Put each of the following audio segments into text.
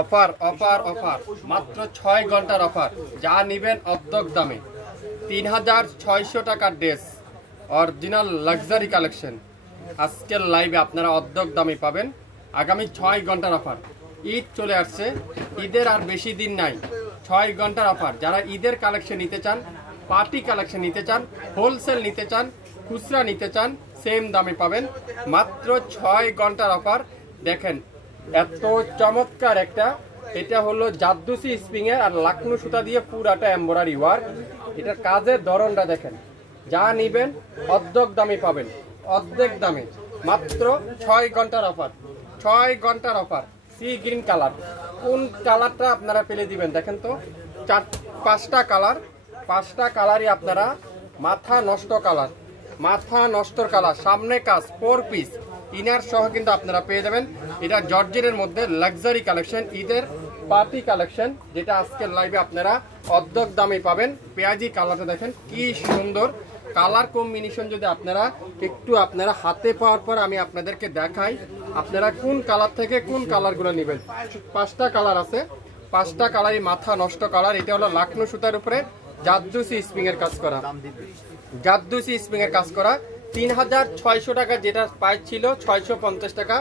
Offer offer offer, মাত্র 6 ঘন্টার offer. যা নেবেন অর্ধেক দামে। 3600 টাকার ড্রেস, অরিজিনাল লাক্সারি কালেকশন। আজকের লাইভে আপনারা অর্ধেক দামে পাবেন। আগামী 6 ঘন্টার অফার। ঈদ চলে আসছে, ঈদের আর বেশি দিন নাই। 6 ঘন্টার অফার। যারা ঈদের কালেকশন নিতে চান, পার্টি কালেকশন নিতে চান, হোলসেল নিতে চান, খুচরা নিতে চান, সেম দামে পাবেন। মাত্র 6 ঘন্টার অফার। দেখেন এত চমৎকার একটা, এটা হলো জাদ্দুসি স্প্রিং এর আর লাকনো সুতা দিয়ে পুরাটা এমব্রয়ডারি ওয়ার্ক। এটার কাজের ধরনটা দেখেন। যা নিবেন অর্ধেক দামে পাবেন, অর্ধেক দামে। মাত্র 6 ঘন্টার অফার, 6 ঘন্টার অফার। সি গ্রিন কালার, কোন কালারটা আপনারা পেলে দিবেন দেখেন তো। 5টা কালার, 5টা কালারই আপনারা মাথা নষ্ট কালার, মাথা নষ্টর কালার। সামনে কাজ 4 পিস ইনার সহ কিন্তু আপনারা পেয়ে যাবেন। এটা জর্জেটের মধ্যে লাক্সারি কালেকশন, ঈদের পার্টি কালেকশন, যেটা আজকের লাইভে আপনারা অর্ধেক দামে পাবেন। পেঁয়াজি কালারটা দেখেন কি সুন্দর কালার কম্বিনেশন। যদি আপনারা একটু আপনারা হাতে পাওয়ার পর আমি আপনাদেরকে দেখাই, আপনারা কোন কালার থেকে কোন কালারগুলো নেবেন। 5টা কালার আছে, 5টা কালারই মাথা নষ্ট কালার। এটা হলো লাকনো সুতার উপরে জাদ্দুসি স্প্রিং এর কাজ করা, জাদ্দুসি স্প্রিং এর কাজ করা। 3600 টাকা যেটা প্রাইস ছিল 650 টাকা,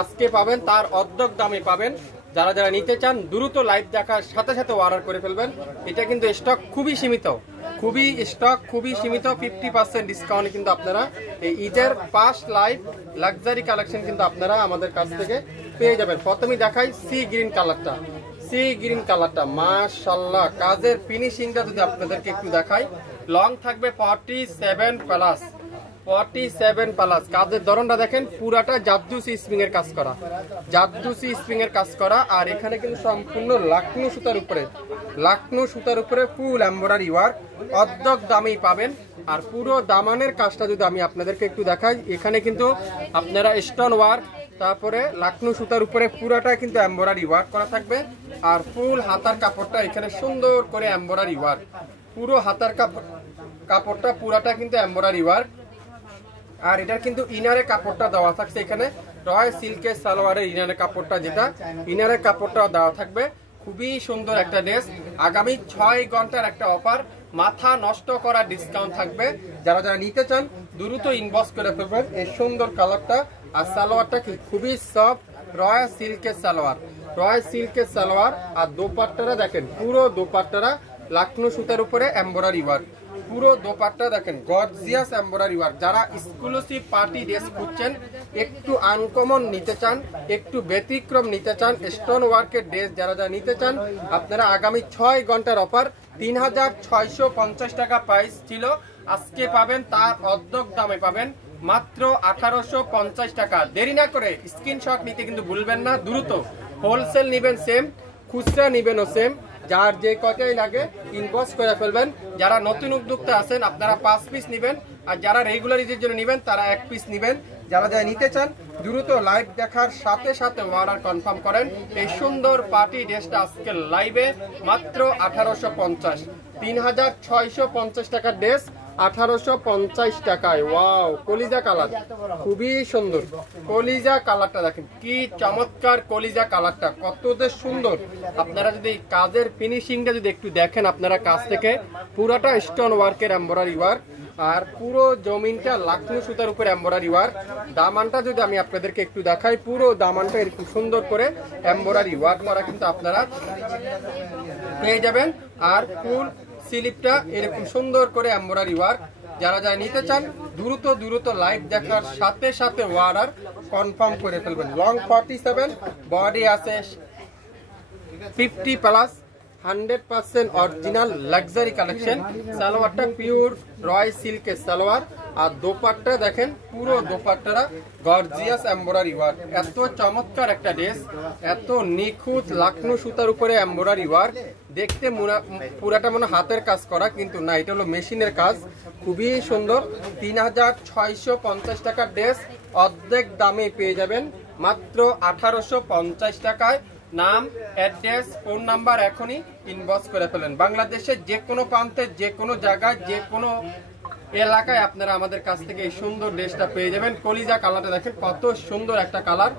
আজকে পাবেন তার অর্ধেক দামে পাবেন। যারা যারা নিতে চান দ্রুত লাইভ দেখার সাথে সাথে অর্ডার করে ফেলবেন। এটা কিন্তু স্টক খুবই সীমিত, খুবই স্টক খুবই সীমিত। 50% ডিসকাউন্ট কিন্তু আপনারা এই ঈদের ফার্স্ট লাইভ লাক্সারি কালেকশন কিন্তু আপনারা আমাদের কাছ থেকে পেয়ে যাবেন। প্রথমেই দেখাই সি গ্রিন কালারটা, সি গ্রিন কালারটা মাশাআল্লাহ। কাজের ফিনিশিংটা যদি আপনাদেরকে একটু দেখাই, লং থাকবে 47 প্লাস, 47 প্লাস। কাজের ধরনটা দেখেন পুরাটা জাদ্দুসি স্প্রিং এর কাজ করা, জাদ্দুসি স্প্রিং এর কাজ করা। আর এখানে কিন্তু সম্পূর্ণ লাকনো সুতার উপরে, লাকনো সুতার উপরে ফুল এমব্রয়ডারি ওয়ার্ক। অর্ধেক দামেই পাবেন। আর পুরো দামানের কাজটা যদি আমি আপনাদেরকে একটু দেখাই, এখানে কিন্তু আপনারা স্টোন ওয়ার্ক, তারপরে লাকনো সুতার উপরে পুরাটা কিন্তু এমব্রয়ডারি ওয়ার্ক করা থাকবে। আর ফুল হাতার কাপড়টা এখানে সুন্দর করে এমব্রয়ডারি ওয়ার্ক, পুরো হাতার কাপড়টা পুরাটা কিন্তু এমব্রয়ডারি ওয়ার্ক। আর এটার কিন্তু ইনারের কাপড়টা দেওয়া থাকছে এখানে, রয় সিল্কের সালোয়ারের ইনারের কাপড়টা, যেটা ইনারের কাপড়টা দেওয়া থাকবে। খুবই সুন্দর একটা ড্রেস। আগামী 6 ঘন্টার একটা অফার, মাথা নষ্ট করা ডিসকাউন্ট থাকবে। যারা যারা নিতে চান দ্রুত ইনবক্স করে ফেলবেন। এই সুন্দর কালারটা। আর সালোয়ারটা কি খুবই সফট, রয় সিল্কের সালোয়ার, রয় সিল্কের সালোয়ার। আর দোপাট্টারা দেখেন, পুরো দোপাট্টারা লাকনো সুতার উপরে এমব্রয়ডারি ওয়ার্ক। পুরো দোপাট্টা দেখেন গর্জিয়াস এমব্রয়ডারি ওয়ার্ক। যারা এক্সক্লুসিভ পার্টি ড্রেস খুঁজছেন, একটু আনকমন নিতে চান, একটু ব্যতিক্রম নিতে চান, স্টোন ওয়ার্কের ড্রেস যারা যারা নিতে চান, আপনারা আগামী 6 ঘন্টার অফার। 3650 টাকা প্রাইস ছিল, আজকে পাবেন তার অর্ধেক দামে পাবেন মাত্র 1850 টাকা। দেরি না করে স্ক্রিনশট নিতে কিন্তু ভুলবেন না। দ্রুত হোলসেল নিবেন সেম, খুচরা নিবেনও সেম। যার যে কয়টাই লাগে ইনবক্স করে ফেলবেন। যারা নতুন উদ্যোক্তা আছেন আপনারা 5 পিস নেবেন, আর যারা রেগুলারিটির জন্য নেবেন তারা 1 পিস নেবেন। যারা যারা নিতে চান দ্রুত লাইভ দেখার সাথে সাথে অর্ডার কনফার্ম করেন। এই সুন্দর পার্টি ড্রেসটা আজকের লাইভে মাত্র 1850, 3650 টাকার ড্রেস 1850 টাকায়। ওয়াও, কলিজা কালার, খুবই সুন্দর কলিজা কালারটা দেখেন কি চমৎকার। কলিজা কালারটা কত সুন্দর। আপনারা যদি কাজের ফিনিশিংটা যদি একটু দেখেন, আপনারা কাজ থেকে পুরোটা স্টোন ওয়ার্কের এমব্রয়ডারি ওয়ার্ক। আর পুরো জমিনটা লাকনো সুতার উপর এমব্রয়ডারি ওয়ার্ক। দামানটা যদি আমি আপনাদেরকে একটু দেখাই, পুরো দামানটা এরকম সুন্দর করে এমব্রয়ডারি ওয়ার্ক করা কিন্তু আপনারা পেয়ে যাবেন। আর ফুল স্লিপটা এরকম সুন্দর করে এমব্রয়ডারি ওয়ার্ক। যারা যারা নিতে চান দ্রুত দ্রুত লাইভ দেখার সাথে সাথে অর্ডার কনফার্ম করে ফেলবেন। লং 47, বডি আছে 50 প্লাস, 100% অরিজিনাল লাক্সারি কালেকশন। সালোয়ারটা পিওর রয় সিল্কের সালোয়ার। আর দোপাট্টা দেখেন, পুরো দোপাট্টারা গর্জিয়াস এমব্রয়ডারি ওয়ার্ক। এত চমৎকার একটা ড্রেস, এত নিখুঁত লাকনো সুতার উপরে এমব্রয়ডারি ওয়ার্ক। দেখতে পুরাটা মনে হাতের কাজ করা, কিন্তু না, এটা হলো মেশিনের কাজ। খুবই সুন্দর। 3650 টাকার ড্রেস অর্ধেক দামে পেয়ে যাবেন মাত্র 1850 টাকায়। নাম, অ্যাড্রেস, ফোন নাম্বার এখনই ইনবক্স করে ফেলেন। বাংলাদেশের যে কোনো প্রান্তে, যে কোনো জায়গায়, যে কোনো এলাকায় আপনারা আমাদের কাছ থেকে এই সুন্দর ড্রেসটা পেয়ে যাবেন। কলিজা কালারটা দেখেন কত সুন্দর একটা কালার,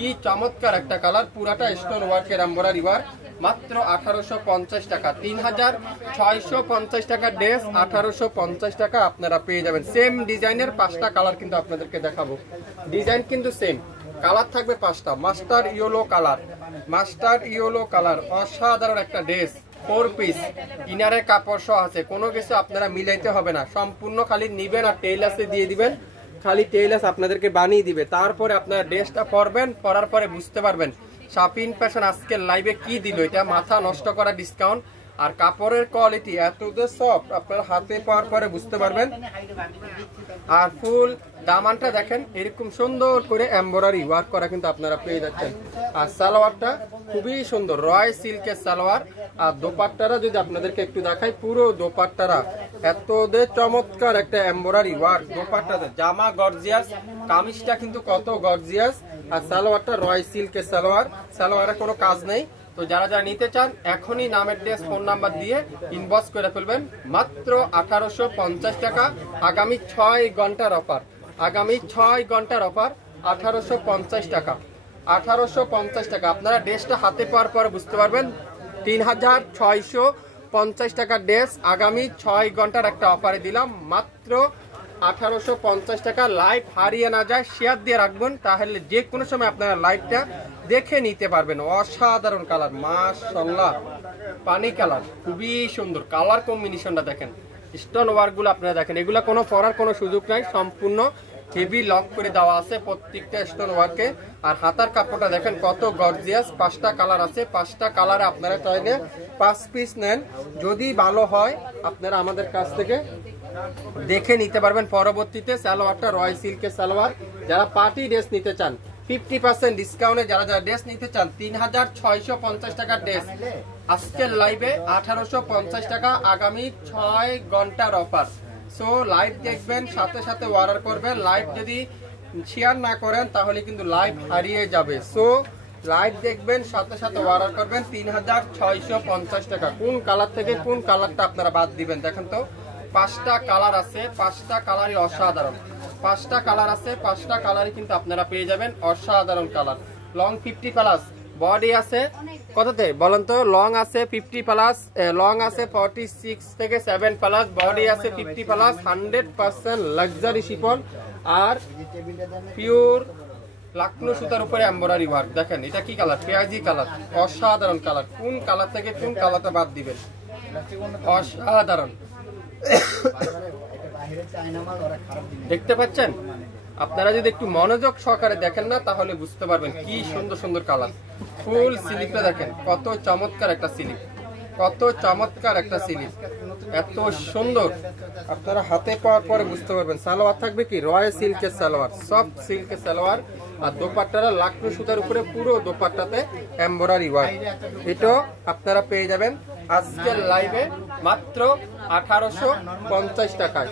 কি চমৎকার একটা কালার, পুরাটা স্টোন ওয়ার্কের এমব্রয়ডারি ওয়ার্ক, মাত্র 1850 টাকা। 3650 টাকা ড্রেস 1850 টাকা আপনারা পেয়ে যাবেন। সেম ডিজাইনের 5টা কালার কিন্তু আপনাদেরকে দেখাবো। ডিজাইন কিন্তু সেম, কালার থাকবে 5টা। মাস্টার ইয়েলো কালার, অসাধারণ একটা ড্রেস, 4 পিস, ইনারে কাপড় সহ আছে, কোনো কিছু আপনারা মিলাইতে হবে না, সম্পূর্ণ খালি নিবেন আর টেইলার্সে দিয়ে দিবেন, খালি টেইলার্স আপনাদেরকে বানিয়ে দিবে। তারপরে আপনারা ড্রেসটা পরবেন, পরার পরে বুঝতে পারবেন শাপিন ফ্যাশন আজকের লাইভে কি দিল। এটা মাথা নষ্ট করা ডিসকাউন্ট, আর কাপড়ের কোয়ালিটি এত সফট, আপনারা হাতে পাওয়ার পরে বুঝতে পারবেন। আর ফুল দামানটা দেখেন, এরকম সুন্দর করে এমব্রয়ডারি ওয়ার্ক করা কিন্তু আপনারা পেয়ে যাচ্ছেন। আর সালোয়ারটা খুবই সুন্দর, রয় সিল্কের সালোয়ার। আর দোপাট্টারা যদি আপনাদেরকে একটু দেখাই, পুরো দোপাট্টারা এত চমৎকার একটা এমব্রয়ডারি ওয়ার্ক দোপাট্টাতে। জামা গর্জিয়াস, কামিজটা কিন্তু কত গর্জিয়াস। আর সালোয়ারটা রয় সিল্কের সালোয়ার, সালোয়ারে কোনো কাজ নেই। তো যারা যারা নিতে চান এখনই নামের ড্রেস ফোন নাম্বার দিয়ে ইনবক্স করে ফেলবেন। মাত্র 1850 টাকা, আগামী 6 ঘন্টার অফার, আগামী 6 ঘন্টার অফার, 1850 টাকা, 1850 টাকা। আপনারা ড্রেসটা হাতে পাওয়ার পর বুঝতে পারবেন 3650 টাকার ড্রেস আগামী 6 ঘন্টার একটা অফারে দিলাম, মাত্র 1850 টাকা। লাইভ হারিয়ে না যায়, শেয়ার দিয়ে রাখবেন, তাহলে যে কোনো সময় আপনারা লাইভটা দেখে নিতে পারবেন। অসাধারণ কালার, মাশাআল্লাহ, পানি কালার, খুবই সুন্দর কালার কম্বিনেশনটা দেখেন। স্টোন ওয়ার্কগুলো আপনারা দেখেন, এগুলো কোনো পরার কোনো সুযোগ নাই, সম্পূর্ণ হেভি লক করে দেওয়া আছে প্রত্যেকটা স্টোন ওয়ার্কে। আর হাতার কাপড়টা দেখেন কত গর্জিয়াস, 5টা কালার আছে, 5টা কালারে আপনারা চাইলে 5 পিস নেন, যদি ভালো হয় আপনারা আমাদের কাছ থেকে দেখে নিতে পারবেন পরবর্তীতে। সালোয়ারটা রয় সিল্কের সালোয়ার। যারা পার্টি ড্রেস নিতে চান 50% ডিসকাউন্টে, যারা যারা ড্রেস নিতে চান 3650 টাকার ড্রেস আজকের লাইভে 1850 টাকা, আগামী 6 ঘন্টার অফার। সো লাইভ দেখবেন, সাথে সাথে অর্ডার করবেন। লাইভ যদি শেয়ার না করেন তাহলে কিন্তু লাইভ হারিয়ে যাবে। সো লাইভ দেখবেন, সাথে সাথে অর্ডার করবেন। 3650 টাকা। কোন কালার থেকে কোন কালারটা আপনারা বাদ দিবেন দেখেন তো। 5টা কালার আছে, 5টা কালারই অসাধারণ, 5টা কালার আছে, 5টা কালারই কিন্তু আপনারা পেয়ে যাবেন, অসাধারণ কালার। লং 50 প্লাস, বডি আছে কততে বলেন তো? লং আছে 50 প্লাস, লং আছে 46 থেকে 7 প্লাস, বডি আছে 50 প্লাস, 100% লাক্সারি শিফন আর পিওর লাকনো সুতার উপরে এমব্রয়ডারি ওয়ার্ক। দেখেন এটা কি কালার? পেঁয়াজি কালার, অসাধারণ কালার। কোন কালার থেকে কোন কালারটা বাদ দিবেন? অসাধারণ। দেখতে পাচ্ছেন? আপনারা যদি একটু মনোযোগ সহকারে দেখেন না তাহলে বুঝতে পারবেন কি সুন্দর সুন্দর কালার। ফুল স্লিপটা দেখেন কত চমৎকার একটা স্লিপ, কত চমৎকার একটা স্লিপ, এত সুন্দর। আপনারা হাতে পাওয়ার পরে বুঝতে পারবেন। সালোয়ার থাকবে কি রয়্যাল সিল্কের সালোয়ার, সফট সিল্কের সালোয়ার। আর দোপাট্টাটা লাকনো সুতার উপরে পুরো দোপাট্টাতে এমব্রয়ডারি ওয়ার্ক। এটাও আপনারা পেয়ে যাবেন আজকের লাইভে মাত্র 1850 টাকায়।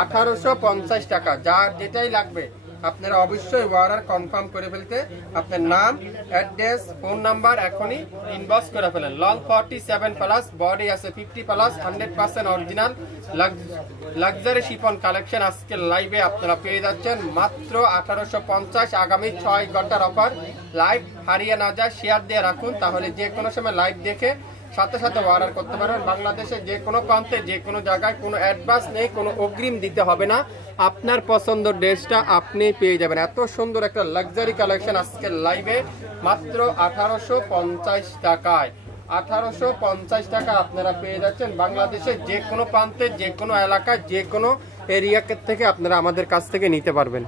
1850 টাকা। যার যেটাই লাগবে আপনারা অবশ্যই অর্ডার কনফার্ম করে ফেলতে আপনার নাম, অ্যাড্রেস, ফোন নাম্বার এখনই ইনবক্স করে ফেলেন। লং 47 প্লাস, বডি আছে 50 plus, 100% original luxury chiffon collection আজকের লাইভে আপনারা পেয়ে যাচ্ছেন মাত্র 1850। আগামী 6 ঘন্টার অফার। লাইভ হারিয়ে না যায়, শেয়ার দিয়ে রাখুন, তাহলে যে কোনো সময় লাইভ দেখে সাথে সাথে অর্ডার করতে পারবেন। বাংলাদেশে যে কোনো প্রান্তে যে কোনো জায়গায় কোনো অ্যাডভান্স নেই, কোনো অগ্রিম দিতে হবে না, আপনার পছন্দের ড্রেসটা আপনি পেয়ে যাবেন। এত সুন্দর একটা লাক্সারি কালেকশন আজকের লাইভে মাত্র 1850 টাকায়। 1850 টাকা আপনারা পেয়ে যাচ্ছেন বাংলাদেশে যে কোনো প্রান্তে যে কোনো এলাকায় যে কোনো এরিয়া থেকে আপনারা আমাদের কাছ থেকে নিতে পারবেন।